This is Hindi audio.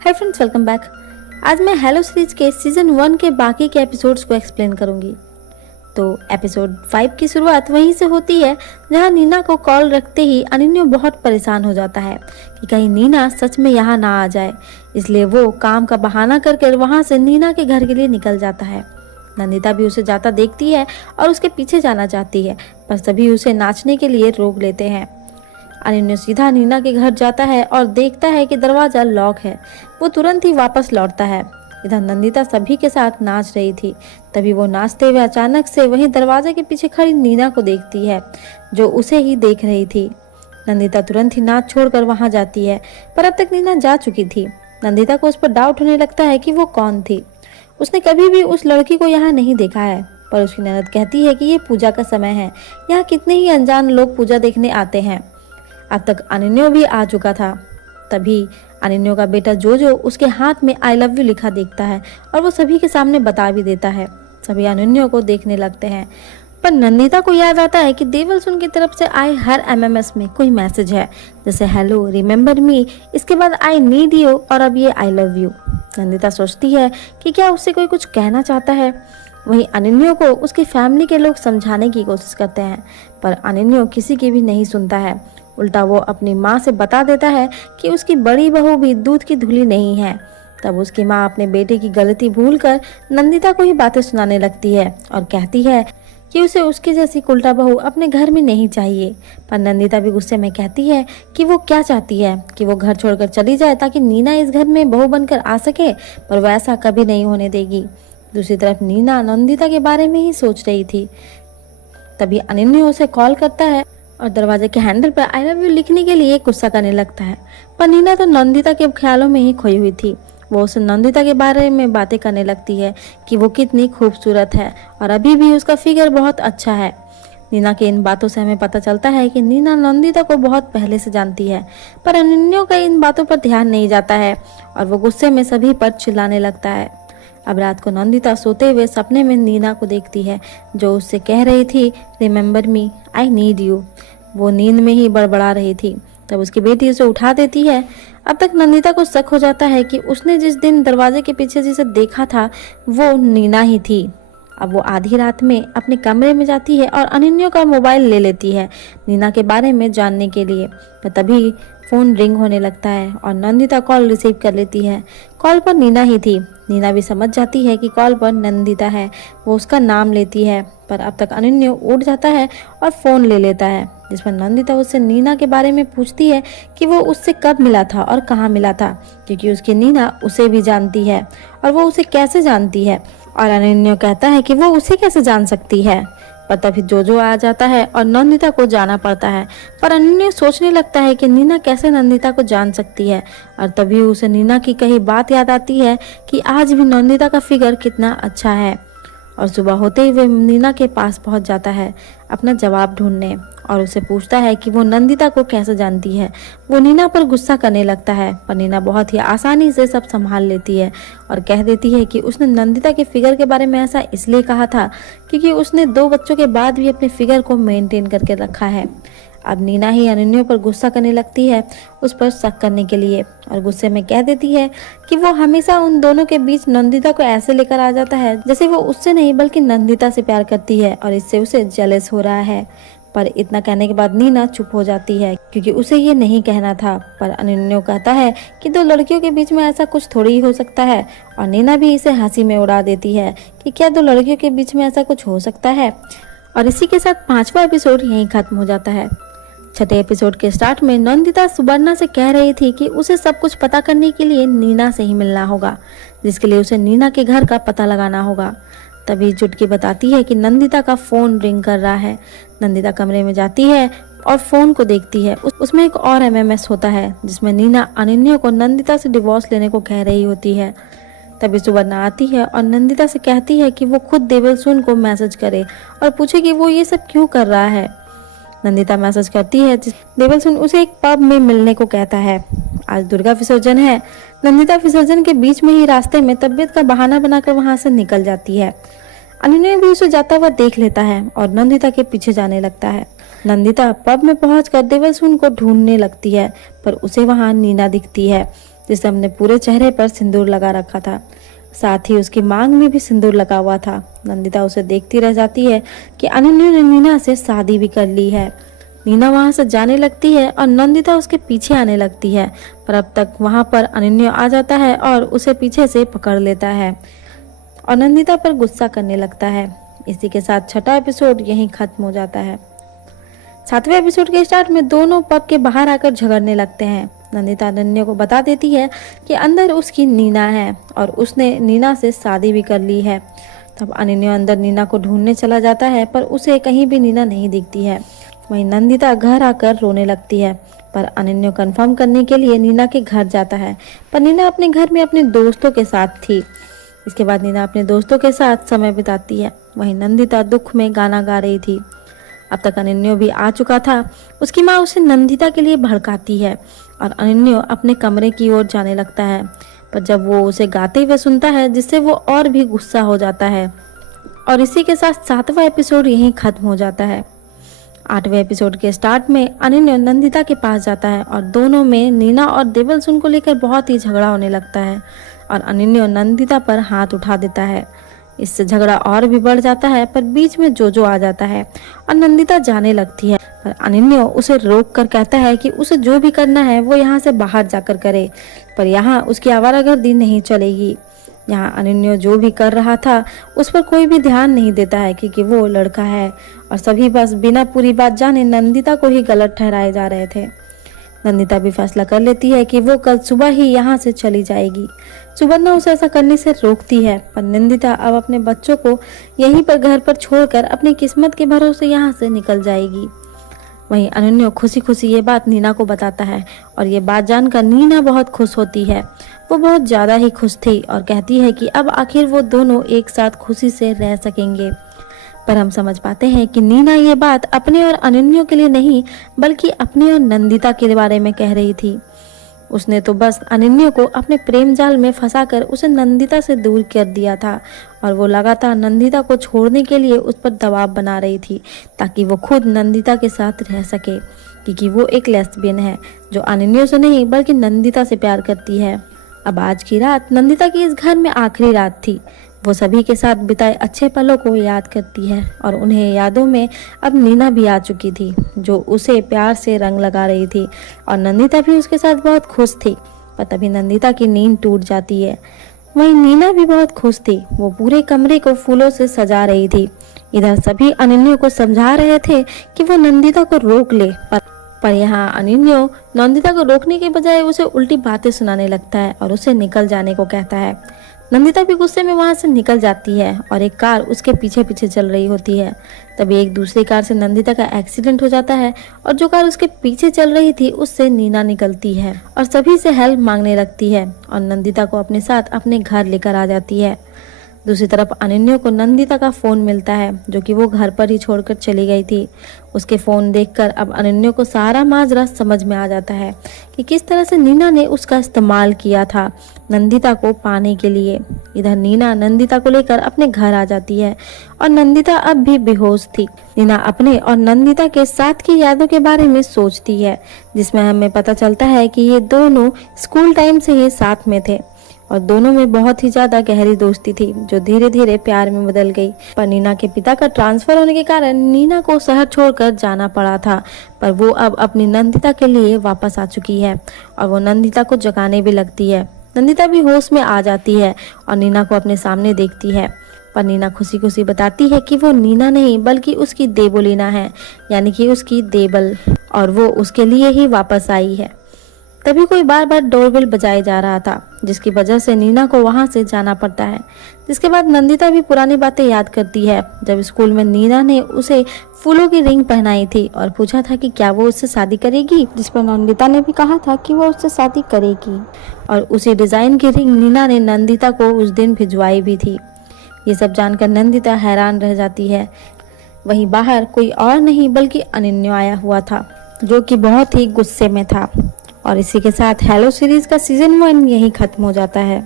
Hi friends, welcome back. आज मैं हेलो सीरीज के सीजन 1 के बाकी के एपिसोड्स को एक्सप्लेन करूंगी। तो एपिसोड 5 की शुरुआत वहीं से होती है जहां नीना को कॉल रखते ही अनन्यु बहुत परेशान हो जाता है कि कहीं नीना सच में यहाँ ना आ जाए। इसलिए वो काम का बहाना करके वहां से नीना के घर के लिए निकल जाता है। नंदिता भी उसे जाता देखती है और उसके पीछे जाना चाहती है, पर सभी उसे नाचने के लिए रोक लेते हैं। अनन्यु सीधा नीना के घर जाता है और देखता है कि दरवाजा लॉक है। वो तुरंत ही वापस लौटता है। इधर नंदिता सभी के साथ नाच रही थी। तभी वो नाचते हुए अचानक से वहीं दरवाजे के पीछे खड़ी नीना को देखती है, जो उसे ही देख रही थी। नंदिता तुरंत ही नाच छोड़कर वहां जाती है, पर अब तक नीना जा चुकी थी। नंदिता को उस पर डाउट होने लगता है कि वो कौन थी। उसने कभी भी उस लड़की को यहाँ नहीं देखा है, पर उसकी ननद कहती है कि ये पूजा का समय है, यहाँ कितने ही अनजान लोग पूजा देखने आते हैं। अब तक अनन्यु भी आ चुका था। तभी अनन्यु का बेटा जोजो उसके हाथ में आई लव यू लिखा देखता है और वो सभी के सामने बता भी देता है। सभी अनन्यु को देखने लगते हैं, पर नंदिता को याद आता है कि देवलसुन की तरफ से आए हर एमएमएस में कोई मैसेज है, जैसे हेलो, रिमेम्बर मी, इसके बाद आई नीड यू और अब ये आई लव यू। नंदिता सोचती है कि क्या उससे कोई कुछ कहना चाहता है। वहीं अनन्यु को उसकी फैमिली के लोग समझाने की कोशिश करते हैं, पर अनन्यु किसी की भी नहीं सुनता है। उल्टा वो अपनी माँ से बता देता है कि उसकी बड़ी बहू भी दूध की धुली नहीं है। तब उसकी माँ अपने बेटे की गलती भूलकर नंदिता को ही बातें सुनाने लगती है और कहती है कि उसे उसकी जैसी उल्टा बहू अपने घर में नहीं चाहिए। पर नंदिता भी गुस्से में कहती है कि वो क्या चाहती है कि वो घर छोड़कर चली जाए ताकि नीना इस घर में बहू बनकर आ सके, पर वो ऐसा कभी नहीं होने देगी। दूसरी तरफ नीना नंदिता के बारे में ही सोच रही थी। तभी अनन्यु उसे कॉल करता है और दरवाजे के हैंडल पर आई लव यू लिखने के लिए गुस्सा करने लगता है, पर नीना तो नंदिता के ख्यालों में ही खोई हुई थी। वो उसे नंदिता के बारे में बातें करने लगती है कि वो कितनी खूबसूरत है और अभी भी उसका फिगर बहुत अच्छा है। नीना की इन बातों से हमें पता चलता है कि नीना नंदिता को बहुत पहले से जानती है, पर अनन्यु का इन बातों पर ध्यान नहीं जाता है और वो गुस्से में सभी पर चिल्लाने लगता है। अब रात को नंदिता सोते हुए सपने में नीना को देखती है, जो उससे कह रही थी remember me, I need you. वो नींद में ही बड़बड़ा रही थी। तब उसकी बेटी उसे उठा देती है। अब तक नंदिता को शक हो जाता है कि उसने जिस दिन दरवाजे के पीछे जिसे देखा था वो नीना ही थी। अब वो आधी रात में अपने कमरे में जाती है और अनन्यु का मोबाइल ले लेती है नीना के बारे में जानने के लिए। पर तभी फोन रिंग होने लगता है और नंदिता कॉल रिसीव कर लेती है। कॉल पर नीना ही थी। नीना भी समझ जाती है कि कॉल पर नंदिता है। वो उसका नाम लेती है, पर अब तक अनन्यु उठ जाता है और फोन ले लेता है, जिस पर नंदिता उससे नीना के बारे में पूछती है कि वो उससे कब मिला था और कहाँ मिला था, क्योंकि उसकी नीना उसे भी जानती है और वो उसे कैसे जानती है। और अनन्यु कहता है कि वो उसे कैसे जान सकती है। पर तभी जोजो आ जाता है और नंदिता को जाना पड़ता है, पर अनन्यु सोचने लगता है कि नीना कैसे नंदिता को जान सकती है। और तभी उसे नीना की कही बात याद आती है कि आज भी नंदिता का फिगर कितना अच्छा है। और सुबह होते ही वे नीना के पास पहुंच जाता है अपना जवाब ढूंढने और उसे पूछता है कि वो नंदिता को कैसे जानती है। वो नीना पर गुस्सा करने लगता है, पर नीना बहुत ही आसानी से सब संभाल लेती है और कह देती है कि उसने नंदिता के फिगर के बारे में ऐसा इसलिए कहा था क्योंकि उसने 2 बच्चों के बाद भी अपने फिगर को मेंटेन करके रखा है। अब नीना ही अनन्यु पर गुस्सा करने लगती है, उस पर शक करने के लिए, और गुस्से में कह देती है कि वो हमेशा उन दोनों के बीच नंदिता को ऐसे लेकर आ जाता है जैसे वो उससे नहीं बल्कि नंदिता से प्यार करती है और इससे उसे जेलस हो रहा है। पर इतना कहने के बाद नीना चुप हो जाती है क्योंकि उसे ये नहीं कहना था। पर अनन्यु कहता है कि 2 लड़कियों के बीच में ऐसा कुछ थोड़ी ही हो सकता है, और नीना भी इसे हंसी में उड़ा देती है कि क्या 2 लड़कियों के बीच में ऐसा कुछ हो सकता है। और इसी के साथ 5वां एपिसोड यहीं खत्म हो जाता है। छठे एपिसोड के स्टार्ट में नंदिता सुबर्णा से कह रही थी कि उसे सब कुछ पता करने के लिए नीना से ही मिलना होगा, जिसके लिए उसे नीना के घर का पता लगाना होगा। तभी चुटकी बताती है कि नंदिता का फोन रिंग कर रहा है। नंदिता कमरे में जाती है और फोन को देखती है। उसमें एक और एमएमएस होता है जिसमें नीना अनन्यु को नंदिता से डिवोर्स लेने को कह रही होती है। तभी सुबर्णा आती है और नंदिता से कहती है कि वो खुद देवलसुन को मैसेज करे और पूछे कि वो ये सब क्यों कर रहा है। नंदिता मैसेज करती है, देवलसुन उसे एक पब में मिलने को कहता है। आज दुर्गा विसर्जन है। नंदिता विसर्जन के बीच में ही रास्ते में तबीयत का बहाना बनाकर वहां से निकल जाती है। अनन्यु भी उसे जाता हुआ देख लेता है और नंदिता के पीछे जाने लगता है। नंदिता पब में पहुंचकर देवलसुन को ढूंढने लगती है, पर उसे वहां नीना दिखती है। जिसने अपने पूरे चेहरे पर सिंदूर लगा रखा था, साथ ही उसकी मांग में भी सिंदूर लगा हुआ था। नंदिता उसे देखती रह जाती है कि अनन्या ने नीना से शादी भी कर ली है। नीना वहां से जाने लगती है और नंदिता उसके पीछे आने लगती है, पर अब तक वहां पर अनन्या आ जाता है और उसे पीछे से पकड़ लेता है और नंदिता पर गुस्सा करने लगता है। इसी के साथ छठा एपिसोड यहीं खत्म हो जाता है। सातवें एपिसोड के स्टार्ट में दोनों पब के बाहर आकर झगड़ने लगते हैं। नंदिता अनन्या को बता देती है कि अंदर उसकी नीना है और उसने नीना से शादी भी कर ली है। तब अनन्या अंदर नीना को ढूंढने चला जाता है, पर उसे कहीं भी नीना नहीं दिखती है। वहीं नंदिता घर आकर रोने लगती है, पर अनन्या कंफर्म करने के लिए नीना के घर जाता है, पर नीना अपने घर में अपने दोस्तों के साथ थी। इसके बाद नीना अपने दोस्तों के साथ समय बिताती है। वहीं नंदिता दुख में गाना गा रही थी। अब तक अनन्या भी आ चुका था। उसकी माँ उसे नंदिता के लिए भड़काती है और अनन्या अपने कमरे की ओर जाने लगता है, पर जब वो उसे गाते हुए सुनता है जिससे वो और भी गुस्सा हो जाता है। और इसी के साथ सातवां एपिसोड यहीं खत्म हो जाता है। आठवें एपिसोड के स्टार्ट में अनन्या नंदिता के पास जाता है और दोनों में नीना और देवलसुन को लेकर बहुत ही झगड़ा होने लगता है और अनन्या नंदिता पर हाथ उठा देता है। इससे झगड़ा और भी बढ़ जाता है, पर बीच में जोजो आ जाता है और नंदिता जाने लगती है, पर अनन्या उसे रोक कर कहता है कि उसे जो भी करना है वो यहाँ से बाहर जाकर करे, पर यहाँ उसकी आवारागर्दी नहीं चलेगी। यहाँ अनन्या जो भी कर रहा था उस पर कोई भी ध्यान नहीं देता है, क्योंकि वो लड़का है और सभी बस बिना पूरी बात जाने नंदिता को ही गलत ठहराए जा रहे थे। नंदिता भी फैसला कर लेती है कि वो कल सुबह ही यहाँ से चली जाएगी। सुवर्णा उसे ऐसा करने से रोकती है, पर नंदिता अब अपने बच्चों को यहीं पर घर पर छोड़कर अपनी किस्मत के भरोसे यहाँ से निकल जाएगी। वहीं अनन्या खुशी खुशी ये बात नीना को बताता है और ये बात जानकर नीना बहुत खुश होती है। वो बहुत ज़्यादा ही खुश थी और कहती है कि अब आखिर वो दोनों एक साथ खुशी से रह सकेंगे। पर हम समझ पाते हैं कि नीना ये बात अपने और अनन्या के लिए नहीं, बल्कि अपनी और नंदिता के बारे में कह रही थी। उसने तो बस अनन्या को अपने प्रेम जाल में फंसाकर उसे नंदिता से दूर कर दिया था और वो लगातार नंदिता को छोड़ने के लिए उस पर दबाव बना रही थी, ताकि वो खुद नंदिता के साथ रह सके, क्योंकि वो एक लेस्बियन है जो अनन्या से नहीं बल्कि नंदिता से प्यार करती है। अब आज की रात नंदिता की इस घर में आखिरी रात थी। वो सभी के साथ बिताए अच्छे पलों को याद करती है और उन्हें यादों में अब नीना भी आ चुकी थी, जो उसे प्यार से रंग लगा रही थी और नंदिता भी उसके साथ बहुत खुश थी। पर तभी नंदिता की नींद टूट जाती है। वहीं नीना भी बहुत खुश थी। वो पूरे कमरे को फूलों से सजा रही थी। इधर सभी अनन्या को समझा रहे थे कि वो नंदिता को रोक ले, पर यहाँ अनन्या नंदिता को रोकने के बजाय उसे उल्टी बातें सुनाने लगता है और उसे निकल जाने को कहता है। नंदिता भी गुस्से में वहां से निकल जाती है और एक कार उसके पीछे पीछे चल रही होती है। तभी एक दूसरी कार से नंदिता का एक्सीडेंट हो जाता है और जो कार उसके पीछे चल रही थी उससे नीना निकलती है और सभी से हेल्प मांगने लगती है और नंदिता को अपने साथ अपने घर लेकर आ जाती है। दूसरी तरफ अनन्या को नंदिता का फ़ोन मिलता है, जो कि वो घर पर ही छोड़कर चली गई थी। उसके फ़ोन देखकर अब अनन्या को सारा माजरा समझ में आ जाता है कि किस तरह से नीना ने उसका इस्तेमाल किया था नंदिता को पाने के लिए। इधर नीना नंदिता को लेकर अपने घर आ जाती है और नंदिता अब भी बेहोश थी। नीना अपने और नंदिता के साथ की यादों के बारे में सोचती है, जिसमें हमें पता चलता है कि ये दोनों स्कूल टाइम से ही साथ में थे और दोनों में बहुत ही ज्यादा गहरी दोस्ती थी, जो धीरे धीरे प्यार में बदल गई। पर नीना के पिता का ट्रांसफर होने के कारण नीना को शहर छोड़कर जाना पड़ा था, पर वो अब अपनी नंदिता के लिए वापस आ चुकी है और वो नंदिता को जगाने भी लगती है। नंदिता भी होश में आ जाती है और नीना को अपने सामने देखती है, पर नीना खुशी खुशी बताती है कि वो नीना नहीं बल्कि उसकी देवोलीना है, यानी कि उसकी देवल, और वो उसके लिए ही वापस आई है। तभी कोई बार बार डोरबेल बजाए जा रहा था, जिसकी वजह से नीना को वहां से जाना पड़ता है। जिसके बाद नंदिता भी पुरानी बातें याद करती है, जब स्कूल में नीना ने उसे फूलों की रिंग पहनाई थी और पूछा था कि क्या वो उससे शादी करेगी, जिस पर नंदिता ने भी कहा था कि वो उससे शादी करेगी और उसी डिजाइन की रिंग नीना ने नंदिता को उस दिन भिजवाई भी थी। ये सब जानकर नंदिता हैरान रह जाती है। वहीं बाहर कोई और नहीं बल्कि अनन्या आया हुआ था, जो कि बहुत ही गुस्से में था। और इसी के साथ हेलो सीरीज का सीजन 1 यहीं खत्म हो जाता है।